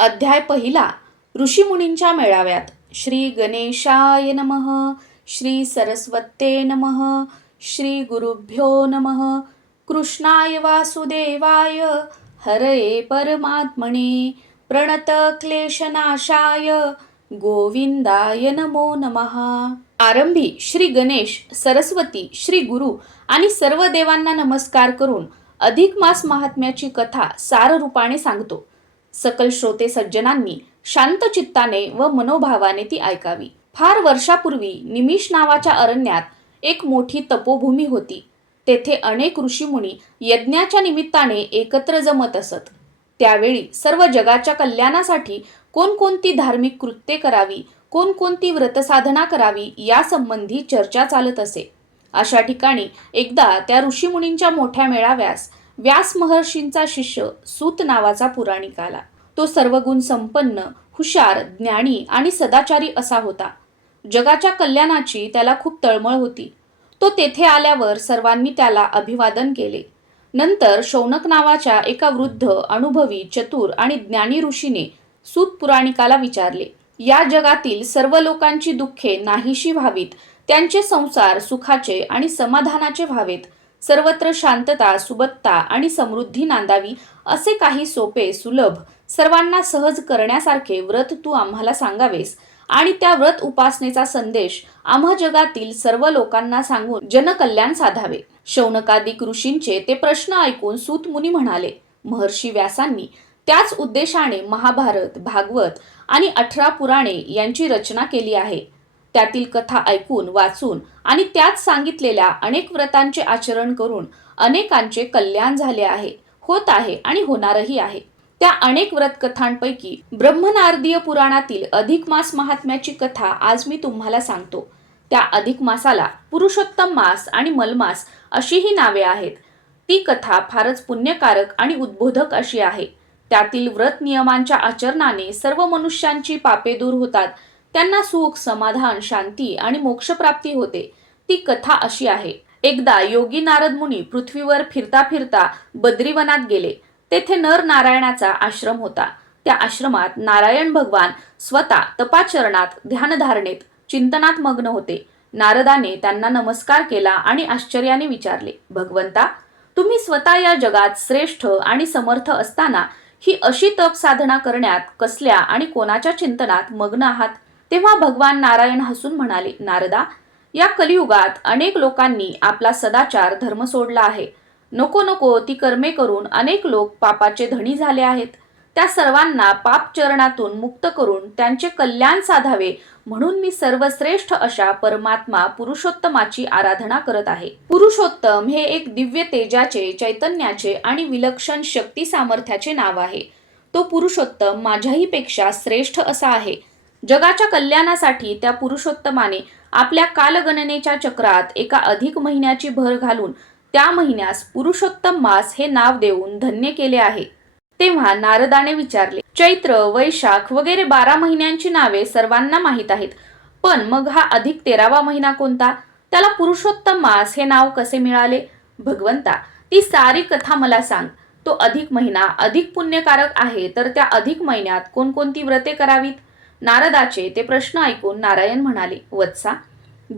अध्याय पहिला. ऋषीमुनींच्या मेळाव्यात. श्री गणेशाय नमः. श्री सरस्वते नमः. श्री गुरुभ्यो नमः. कृष्णाय वासुदेवाय हरये परमात्मने प्रणत क्लेशनाशाय गोविंदाय नमो नमः. आरंभी श्री गणेश, सरस्वती, श्री गुरु आणि सर्व देवांना नमस्कार करून अधिक मास महात्म्याची कथा सार रूपाने सांगतो. सकल श्रोते सज्जनांनी शांत चित्ताने व मनोभावाने ती ऐकावी. फार वर्षापूर्वी निमिष नावाच्या अरण्यात एक मोठी तपोभूमी होती. तेथे अनेक ऋषीमुनी यज्ञाच्या निमित्ताने एकत्र जमत असत. त्यावेळी सर्व जगाच्या कल्याणासाठी कोणकोणती धार्मिक कृत्ये करावी, कोणकोणती व्रतसाधना करावी यासंबंधी चर्चा चालत असे. अशा ठिकाणी एकदा त्या ऋषीमुनींच्या मोठ्या मेळाव्यास व्यास महर्षींचा शिष्य सूत नावाचा पुराणिक आला. तो सर्वगुण संपन्न, हुशार, ज्ञानी आणि सदाचारी असा होता. जगाच्या कल्याणाची त्याला खूप तळमळ होती. तो तेथे आल्यावर सर्वांनी त्याला अभिवादन केले. नंतर शौनक नावाच्या एका वृद्ध, अनुभवी, चतुर आणि ज्ञानी ऋषीने सूत पुराणिकाला विचारले, या जगातील सर्व लोकांची दुःखे नाहीशी व्हावीत, त्यांचे संसार सुखाचे आणि समाधानाचे व्हावेत, सर्वत्र शांतता, सुबत्ता आणि समृद्धी नांदावी, असे काही सोपे, सुलभ, सर्वांना सहज करण्यासारखे व्रत तू आम्हाला सांगावेस आणि त्या व्रत उपासनेचा संदेश आम्हा जगातील सर्व लोकांना सांगून जनकल्याण साधावे. शौनकादिक ऋषींचे ते प्रश्न ऐकून सूत मुनी म्हणाले, महर्षी व्यासांनी त्याच उद्देशाने महाभारत, भागवत आणि 18 पुराणे यांची रचना केली आहे. त्यातील कथा ऐकून, वाचून आणि त्यात सांगितलेल्या अनेक व्रतांचे आचरण करून अनेकांचे कल्याण झाले आहे, होत आहे आणि होणारही आहे. त्या अनेक व्रतकथांपैकी ब्रह्मनारदीय पुराणातील अधिक मास महात्म्याची कथा आज मी तुम्हाला सांगतो. त्या अधिक मासाला पुरुषोत्तम मास आणि मलमास अशीही नावे आहेत. ती कथा फारच पुण्यकारक आणि उद्बोधक अशी आहे. त्यातील व्रत नियमांच्या आचरणाने सर्व मनुष्यांची पापे दूर होतात, त्यांना सुख, समाधान, शांती आणि मोक्षप्राप्ती होते. ती कथा अशी आहे. एकदा योगी नारद मुनी पृथ्वीवर फिरता फिरता बद्रीवनात गेले. तेथे नर नारायणाचा आश्रम होता. त्या आश्रमात नारायण भगवान स्वतः तपाचरणात, ध्यानधारणेत, चिंतनात मग्न होते. नारदाने त्यांना नमस्कार केला आणि आश्चर्याने विचारले, भगवंता, तुम्ही स्वतः या जगात श्रेष्ठ आणि समर्थ असताना ही अशी तप साधना करण्यात कसल्या आणि कोणाच्या चिंतनात मग्न आहात? तेव्हा भगवान नारायण हसून म्हणाले, नारदा, या कलियुगात अनेक लोकांनी आपला सदाचार धर्म सोडला आहे. नको नको ती कर्मे करून अनेक लोक पापाचे धणी झाले आहेत. त्या सर्वांना पाप चरणातून मुक्त करून त्यांचे कल्याण साधावे म्हणून मी सर्वश्रेष्ठ अशा परमात्मा पुरुषोत्तमाची आराधना करत आहे. पुरुषोत्तम हे एक दिव्य तेजाचे, चैतन्याचे आणि विलक्षण शक्ती सामर्थ्याचे नाव आहे. तो पुरुषोत्तम माझ्याही पेक्षा श्रेष्ठ असा आहे. जगाच्या कल्याणासाठी त्या पुरुषोत्तमाने आपल्या कालगणनेच्या चक्रात एका अधिक महिन्याची भर घालून त्या महिन्यास पुरुषोत्तम मास हे नाव देऊन धन्य केले आहे. तेव्हा नारदाने विचारले, चैत्र, वैशाख वगैरे 12 महिन्यांची नावे सर्वांना माहीत आहेत, पण मग हा अधिक 13वा महिना कोणता? त्याला पुरुषोत्तम मास हे नाव कसे मिळाले? भगवंता, ती सारी कथा मला सांग. तो अधिक महिना अधिक पुण्यकारक आहे, तर त्या अधिक महिन्यात कोणकोणती व्रते करावीत? नारदाचे ते प्रश्न ऐकून नारायण म्हणाले, वत्सा,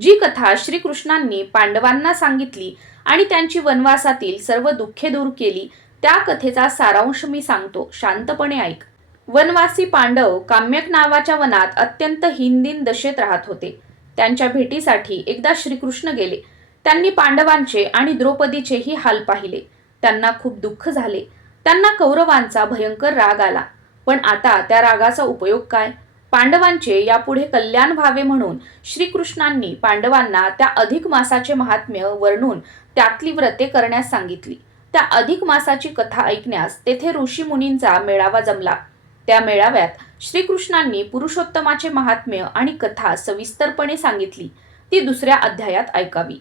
जी कथा श्रीकृष्णांनी पांडवांना सांगितली आणि त्यांची वनवासातील सर्व दुःखे दूर केली, त्या कथेचा सारांश मी सांगतो, शांतपणे ऐक. वनवासी पांडव काम्यक नावाच्या वनात अत्यंत हीनदीन दशेत राहत होते. त्यांच्या भेटीसाठी एकदा श्रीकृष्ण गेले. त्यांनी पांडवांचे आणि द्रौपदीचेही हाल पाहिले. त्यांना खूप दुःख झाले. त्यांना कौरवांचा भयंकर राग आला. पण आता त्या रागाचा उपयोग काय? पांडवांचे यापुढे कल्याण व्हावे म्हणून श्रीकृष्णांनी पांडवांना त्या अधिक मासाचे महात्म्य वर्णून त्यातली व्रते करण्यास सांगितली. त्या अधिक मासाची कथा ऐकण्यास तेथे ऋषी मुनींचा मेळावा जमला. त्या मेळाव्यात श्रीकृष्णांनी पुरुषोत्तमाचे महात्म्य आणि कथा सविस्तरपणे सांगितली. ती दुसऱ्या अध्यायात ऐकावी.